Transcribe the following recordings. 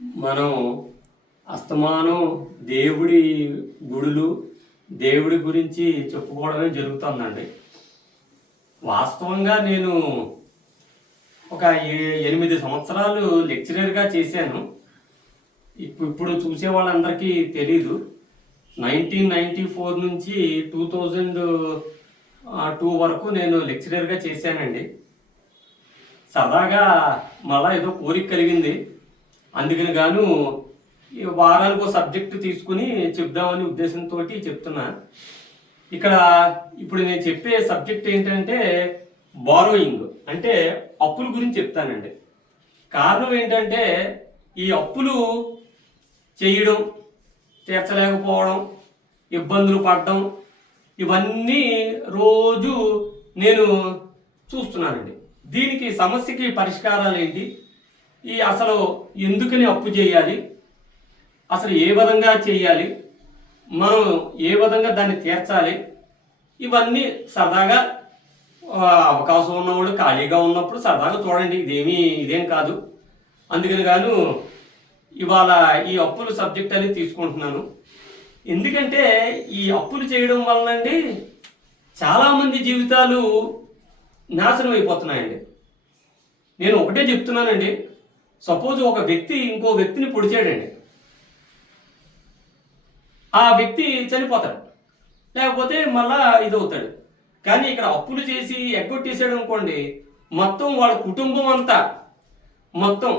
మనం అస్తమానం దేవుడి గుడులు దేవుడి గురించి చెప్పుకోవడమే జరుగుతుందండి. వాస్తవంగా నేను ఒక 8 సంవత్సరాలు లెక్చరర్గా చేశాను. ఇప్పుడు చూసే వాళ్ళందరికీ తెలీదు. 1994 నుంచి 2002 వరకు నేను లెక్చరర్గా చేశానండి. సరదాగా మళ్ళా ఏదో కోరిక కలిగింది, అందుకని గాను ఈ వారానికి ఒక సబ్జెక్టు తీసుకుని చెప్దామని ఉద్దేశంతో చెప్తున్నా. ఇక్కడ ఇప్పుడు నేను చెప్పే సబ్జెక్ట్ ఏంటంటే బారోయింగ్, అంటే అప్పుల గురించి చెప్తానండి. కారణం ఏంటంటే ఈ అప్పులు చేయడం, తీర్చలేకపోవడం, ఇబ్బందులు పడడం, ఇవన్నీ రోజు నేను చూస్తున్నానండి. దీనికి సమస్యకి పరిష్కారాలు ఏంటి, అసలు ఎందుకని అప్పు చేయాలి, అసలు ఏ విధంగా చేయాలి, మనం ఏ విధంగా దాన్ని తీర్చాలి, ఇవన్నీ సరదాగా అవకాశం ఉన్నవాళ్ళు ఖాళీగా ఉన్నప్పుడు సరదాగా చూడండి. ఇదేం కాదు. అందుకని గాను ఇవాళ ఈ అప్పుల సబ్జెక్ట్ అనేది తీసుకుంటున్నాను. ఎందుకంటే ఈ అప్పులు చేయడం వలనండి చాలామంది జీవితాలు నాశనం అయిపోతున్నాయండి. నేను ఒకటే చెప్తున్నానండి. సపోజ్ ఒక వ్యక్తి ఇంకో వ్యక్తిని పొడిచాడండి, ఆ వ్యక్తి చనిపోతాడు, లేకపోతే మళ్ళా ఇదవుతాడు. కానీ ఇక్కడ అప్పులు చేసి ఎగ్గొట్టేసాడు అనుకోండి, మొత్తం వాళ్ళ కుటుంబం అంతా, మొత్తం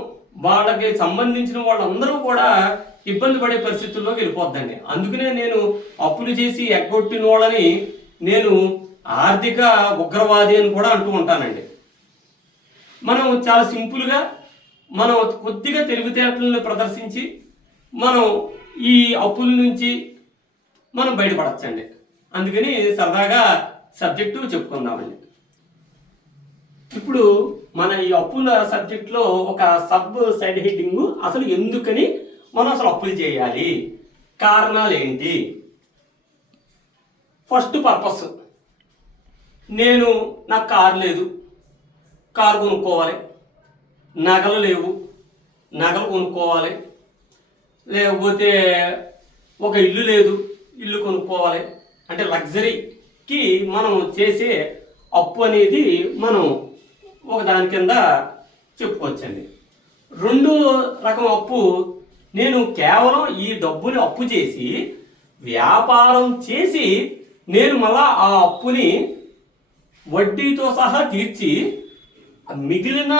వాళ్ళకి సంబంధించిన వాళ్ళందరూ కూడా ఇబ్బంది పడే పరిస్థితుల్లోకి వెళ్ళిపోద్దండి. అందుకనే నేను అప్పులు చేసి ఎగ్గొట్టిన వాళ్ళని నేను ఆర్థిక ఉగ్రవాది అని కూడా అంటూ ఉంటానండి. మనం చాలా సింపుల్గా మనం కొద్దిగా తెలివితేటలను ప్రదర్శించి మనం ఈ అప్పుల నుంచి మనం బయటపడచ్చండి. అందుకని సరదాగా సబ్జెక్టు చెప్పుకుందామండి. ఇప్పుడు మన ఈ అప్పుల సబ్జెక్ట్లో ఒక సబ్ సైడ్ హెడ్డింగ్, అసలు ఎందుకని మనం అసలు అప్పులు చేయాలి, కారణాలు ఏంటి. ఫస్ట్ పర్పస్, నాకు కారు లేదు, కారు కొనుక్కోవాలి, నగలు లేవు, నగలు కొనుక్కోవాలి, లేకపోతే ఒక ఇల్లు లేదు, ఇల్లు కొనుక్కోవాలి. అంటే లగ్జరీకి మనం చేసే అప్పు అనేది మనం ఒక దాని కింద చెప్పుకోవచ్చండి. రెండో రకం అప్పు, నేను కేవలం ఈ డబ్బుని అప్పు చేసి వ్యాపారం చేసి నేను మళ్ళా ఆ అప్పుని వడ్డీతో సహా తీర్చి మిగిలిన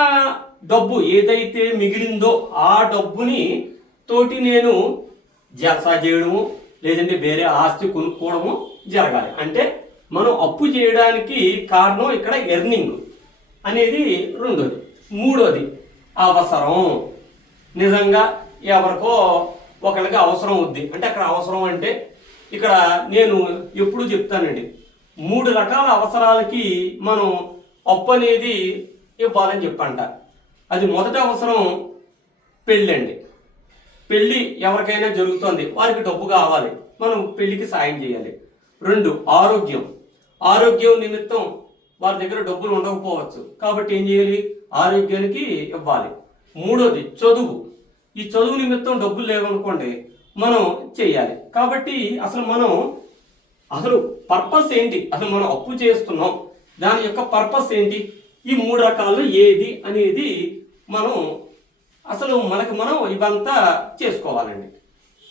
డబ్బు ఏదైతే మిగిలిందో ఆ డబ్బుని తోటి నేను జల్సా చేయడము, లేదంటే వేరే ఆస్తి కొనుక్కోవడము జరగాలి. అంటే మనం అప్పు చేయడానికి కారణం ఇక్కడ ఎర్నింగ్ అనేది రెండోది. మూడోది అవసరం. నిజంగా ఎవరికో ఒకరికి అవసరం ఉంది అంటే, అక్కడ అవసరం అంటే ఇక్కడ నేను ఎప్పుడు చెప్తానండి, 3 రకాల అవసరాలకి మనం అప్పు అనేది ఇవ్వాలని చెప్పంట. అది మొదటి అవసరం పెళ్ళి అండి. పెళ్ళి ఎవరికైనా జరుగుతుంది, వారికి డబ్బు కావాలి, మనం పెళ్ళికి సాయం చేయాలి. 2 ఆరోగ్యం. ఆరోగ్యం నిమిత్తం వారి దగ్గర డబ్బులు ఉండకపోవచ్చు, కాబట్టి ఏం చేయాలి, ఆరోగ్యానికి ఇవ్వాలి. 3వది చదువు. ఈ చదువు నిమిత్తం డబ్బులు లేవనుకోండి, మనం చేయాలి. కాబట్టి అసలు పర్పస్ ఏంటి, అసలు మనం అప్పు చేస్తున్నాం, దాని యొక్క పర్పస్ ఏంటి, ఈ 3 రకాలు ఏది అనేది మనం అసలు మనం ఇవంతా చేసుకోవాలండి.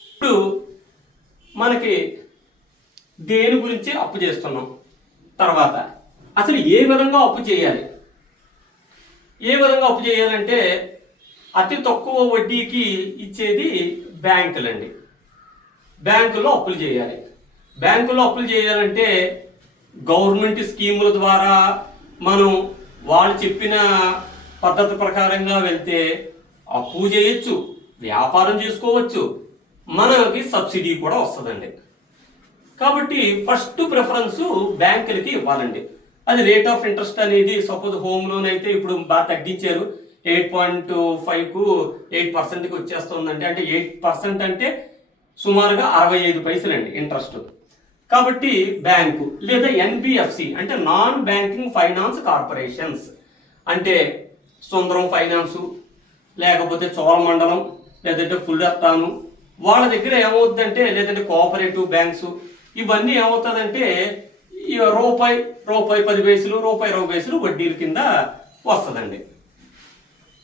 ఇప్పుడు మనకి దేని గురించి అప్పు చేస్తున్నాం, తర్వాత అసలు ఏ విధంగా అప్పు చేయాలి. ఏ విధంగా అప్పు చేయాలంటే అతి తక్కువ వడ్డీకి ఇచ్చేది బ్యాంకులండి. బ్యాంకులో అప్పులు చేయాలి. బ్యాంకులో అప్పులు చేయాలంటే గవర్నమెంట్ స్కీముల ద్వారా మనం వాళ్ళు చెప్పిన పద్ధతి ప్రకారంగా వెళ్తే అప్పు చేయొచ్చు, వ్యాపారం చేసుకోవచ్చు, మనకి సబ్సిడీ కూడా వస్తుందండి. కాబట్టి ఫస్ట్ ప్రిఫరెన్స్ బ్యాంకులకి ఇవ్వాలండి. అది రేట్ ఆఫ్ ఇంట్రెస్ట్ అనేది సపోజ్ హోమ్ లోన్ అయితే ఇప్పుడు బాగా తగ్గించారు, 8.5కు 8%కి వచ్చేస్తుందండి. అంటే 8% అంటే సుమారుగా 65 పైసలండి ఇంట్రెస్ట్. కాబట్టి బ్యాంకు లేదా ఎన్బిఎఫ్సి అంటే నాన్ బ్యాంకింగ్ ఫైనాన్స్ కార్పొరేషన్స్, అంటే సుందరం ఫైనాన్సు, లేకపోతే చోళమండలం, లేదంటే ఫుల్ ఎత్తాను, వాళ్ళ దగ్గర ఏమవుతుందంటే, లేదంటే కోఆపరేటివ్ బ్యాంక్స్ ఇవన్నీ ఏమవుతుందంటే ఈ రూపాయి 10 పైసలు, రూపాయి 20 పైసలు వడ్డీల కింద వస్తుందండి.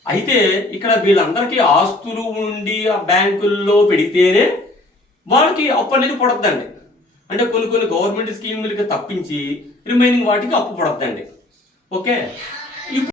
అయితే ఇక్కడ వీళ్ళందరికీ ఆస్తులు ఉండి ఆ బ్యాంకుల్లో పెడితేనే వాళ్ళకి అప్పు అనేది పడుతుందండి. అంటే కొన్ని గవర్నమెంట్ స్కీములకి తప్పించి రిమైనింగ్ వాటికి అప్పు పడుతుందండి. ఓకే.